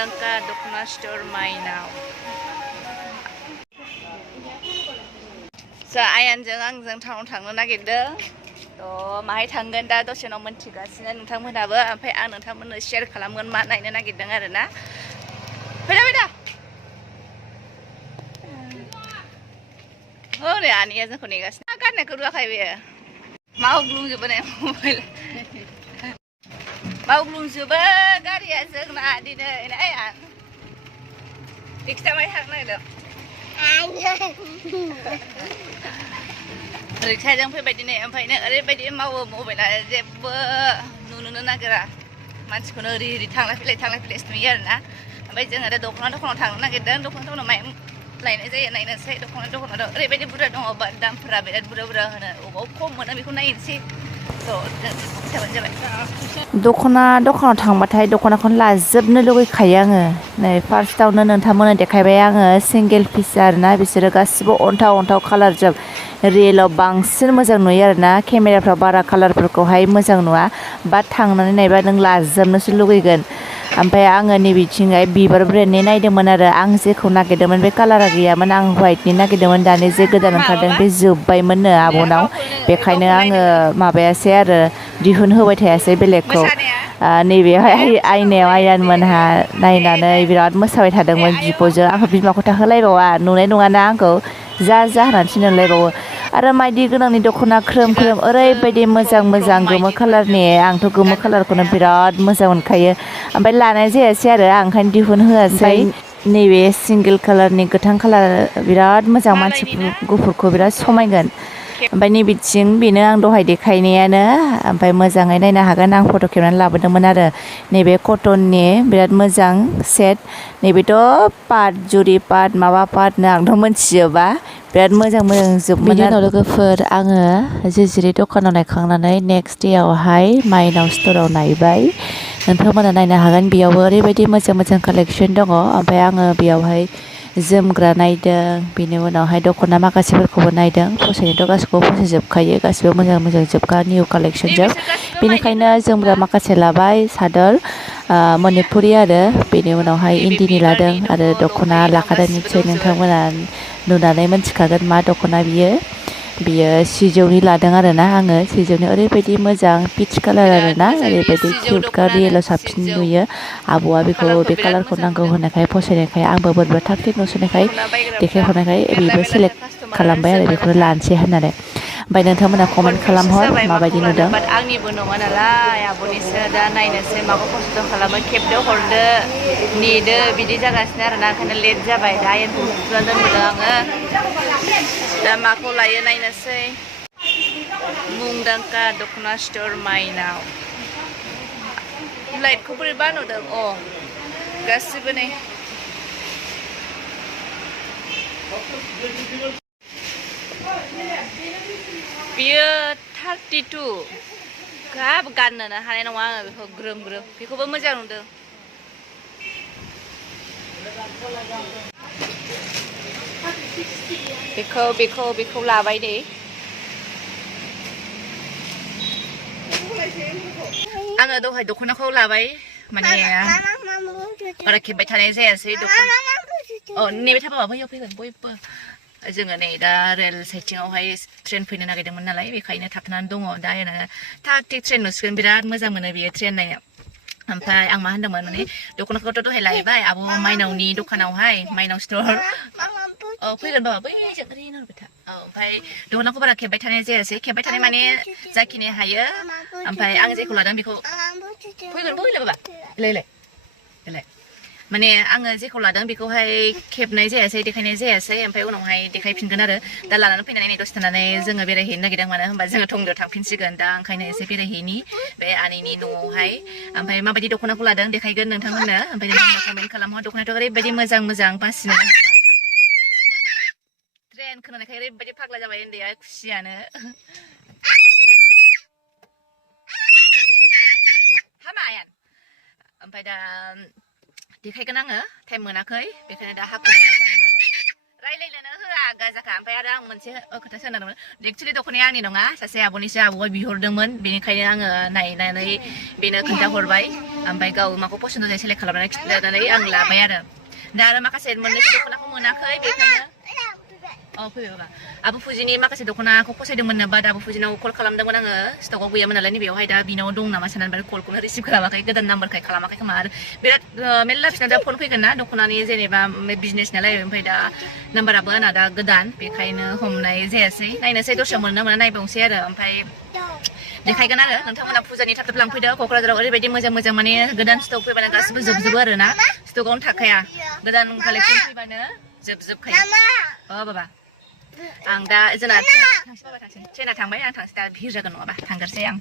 मुंदांखा दखना स्टोर माइनाव आयानजों आंजों टाउनाव थांनो नागिरदों थ' माहाय थांगोन दा दसेनाव मोनथिगासिनो नोंथांमोनहाबो ओमफ्राय आं नोंथांमोननो शेयार खालामगोन मा नायनो नागिरदों आरोना फैदा हनै आनैया जोंखौ नेगासिनो गाननायखौ रुवाखै बेयो मावग्लुंजोबो ने मबाइल मावग्लुंजोबो गारिया जोंना दिनै आया रिक्सायावहाय थांनो नागिरदों रिक्साजों फैबाय दिनै ओमफ्रायनो ओरैबायदि मावो मबाइला जेबो नुनोनो नागिरा मानसिखौनो ओरै थांलाय फैलायसो नुयो आरोना ओमफ्राय जोङो दा दख'नाव थांनो नागिरदों दख'नायाव माइ लायनाय जायो नायनोसै दख'नायाव ओरैबायदि बुरजा दङ दामफोरा बिराद बुरजा होनो अबाव खम मोनो बेखौ नायनोसै दखानाव थांबाथाय दख'नाखौनो लाजोबनो लुगैखायो आङो नै फार्स्टआवनो नोंथांमोननो देखायबाय आङो सिंगेल पिस आरोना बिसोरो गासिबो अन्थाव कालार जोब रियेलाव बांसिन मोजां नुयो आरोना केमेराफ्राव बारा कालारफोरखौहाय मोजां नुवा बाट थांनानै नायबा नों लाजोबनोसो लुगैगोन ओमफ्राय आङो नैबिथिंहाय बिबार ब्रेन्डनि नायदोंमोन आरो आं जेखौ नागिरदोंमोन बे कालारा गैयामोन आं हवाइटनि नागिरदोंमोन दानि जे गोदान ओंखारदों बे जोब्बायमोननो आब'नाव बेखायनो आङो माबायासै आरो दिहुनहोबाय थायासै बेलेगखौ नैबेहाय आयनायाव आयानमोनहा नायनानै बिराद मोसाबाय थादोंमोन बिब'जों आंखौ बिमा खोथा होलायबावा नुनाय नङाना आंखौ जा होननानै थिनहरलायबावो आरो माइदि गोनांनि दख'ना ख्रोम ओरैबायदि मोजां गोमो कालारनि आंथ' गोमो कालारखौनो बिराद मोजां मोनखायो ओमफ्राय लानाय जायासै आरो आं ओंखायनो दिहुनहोआसै नैबे सिंगेल कालारनि गोथां कालार बिराद मोजां मानसिफोर गुफुरखौ बिराद समायगोन ओमफ्राय नैबिथिं बेनो आं दहाय देखायनायानो ओमफ्राय मोजाङै नायनो हागोन आं फट' खेबनानै लाबोदोंमोन आरो नैबे कटननि बिराद मोजां सेट नैबेथ' पाट जुरि पाट माबा पाटनो आंथ' मोनथिजोबा बिराद मोजां जोबमोन आरो लोगोफोर आङो जिजिरि दखानाव नायखांनानै नेक्स्ट देयावहाय माइनाव स्ट'राव नायबाय नोंथांमोना नायनो हागोन बेयावबो ओरैबायदि मोजां कालेक्सन दङ ओमफ्राय आङो बेयावहाय जोमग्रा नायदों बिनि उनावहाय दख'ना माखासेफोरखौबो नायदों फसायनायथ' गासिखौबो फसायजोबखायो गासिबो मोजां जोबखा निउ कालेक्सनजों बेनिखायनो जोमग्रा माखासे लाबाय सादर मणिपुरि आरो बेनि उनावहाय इन्दिनि लादों आरो दख'ना लाखादों निसय नोंथांमोना नुनानै मोनथिखागोन मा दख'ना बियो सिजौनि लादों आरोना आङो सिजौनि ओरैबायदि मोजां पिच कालार आरोना ओरैबायदि किउटखा रियेलाव साबसिन नुयो आब'आ बेखौ बे कालारखौ नांगौ होनायखाय फसायनायखाय आंबो बोरैबा थाग थिग नुसनायखाय देखायहरनायखाय बेबो सेलेक्ट खालामबाय आरो बेखौनो लानोसै होननानै ओमफ्राय नोंथांमोना कमेन्ट खालामहर माबायदि नुदों आंनिबो नङा नालाय आब'निसो दा नायनोसै माखौ खस्थ' खालामो खेबदो हरदो नेदो बिदि जागासिनो आरोना ओंखायनो लेट जाबाय दा एम्फौ सुनानै दोनबोदों आङो दा माखौ लायो नायनोसै मुंदांखा दखना स्टोर माइनाव लाइटखौ बोरैबा नुदों गासिबो नै बियो 32 गाब गाननोनो हानाय नङा आङो बेखौ ग्रोम बेखौबो मोजां नुदों बेखौ लाबाय दे आङो दहाय दख'नाखौ लाबाय माने बारा खेबबाय थानाय जायासै नेबाय थाबा बैयाव फैगोन बयबो जोङो नै दा रेल साइथिंआवहाय ट्रेन फैनो नागिरदोंमोन नालाय बेखायनो थाबथानानै दङ दा थाग थिग ट्रेन नुसिगोन बिराद मोजां मोनो बियो ट्रेन नायनो ओमफ्राय आं मा होनदोंमोन माने दख'नाखौथ' दहाय लायबाय आब' माइनावनि दखानावहाय माइनाव स्ट'र फैगोन बाबा बैजों ओरै नाहरबाय था ओमफ्राय दख'नाखौ बारा खेबबाय थानाय जायासै खेबबाय थानाय माने जाखिनि हायो ओमफ्राय आं जेखौ लादों बेखौ फैगोन बाबा लाय माने आङो जेखौ लादों बेखौहाय खेबनाय जायासै देखायनाय जायासै ओमफ्राय उनावहाय देखायफिनगोन आरो दा लानानै फैनानै नै दसे थानानै जोङो बेरायहैनो नागिरदों मानो होनबा जोङो टंलायाव थांफिनसिगोन दा ओंखायनो एसे बेरायहैनि बे आनैनि न'आवहाय ओमफ्राय माबायदि दख'नाखौ लादों देखायगोन नोंथांमोननो ओमफ्राय नोंथांमोना कमेन्ट खालामहर दख'नायाथ' ओरैबायदि मोजां बासिनो ट्रेन खोनानायखाय ओरैबायदि फाग्ला जाबाय उन्दैया खुसियानो ओमफ्राय दा देखायगोन आङो टाइम मोनाखै बेखायनो दा हाखु जादों आरो रायलायनोनो होआ गाजाखा ओमफ्राय आरो आं मोनसे खोथा सोंदोंमोन एक्सुवेलि दख'नाया आंनि नङा सासे आब'निसो आब'आ बिहरदोंमोन बेनिखायनो आङो नायनानै बेनो खोन्थाहरबाय ओमफ्राय गाव माखौ पसन्द जायो सेलेक्ट खालामनानै खिन्थानानै आं लाबाय आरो दा आरो माखासे मोननैसो दख'नाखौ मोनाखै बेखायनो फैबाय बाबा आबु फुजिनि माखासे दख'नाखौ फसायदोंमोन बाट आबु फुजिनाव कल खालामदोंमोन आङो स्टकआव गैयामोन नालाय नैबेयावहाय दा बिनाव दं नामा साननानै कलखौनो रिसिभ खालामाखै गोदान नाम्बारखाय खालामाखै खोमा आरो बिराद मेरला बिसिना दा फन फैगोन ना दख'नानि जेनेबा बिजनेस नालाय ओमफ्राय दा नाम्बाराबो आंना दा गोदान बेखायनो हमनाय जायासै नायनोसै दस्रायाव मोनो ना मोना नायबावनोसै आरो ओमफ्राय देखायगोन आरो नोंथांमोना फुजानि थाब थाब लांफैदो क'क्राझाराव ओरैबायदि मोजां मोजां माने गोदान स्टक फैबानो गासिबो जोबजोबो आरो ना स्टकआवनो थाखाया गोदान कालेक्सन फैबानो जोबजोबखायो बाबा आं दा जोंना ट्रेना थांबाय आं थांसै दा भिर जागोन नङाबा थांगोरसै आं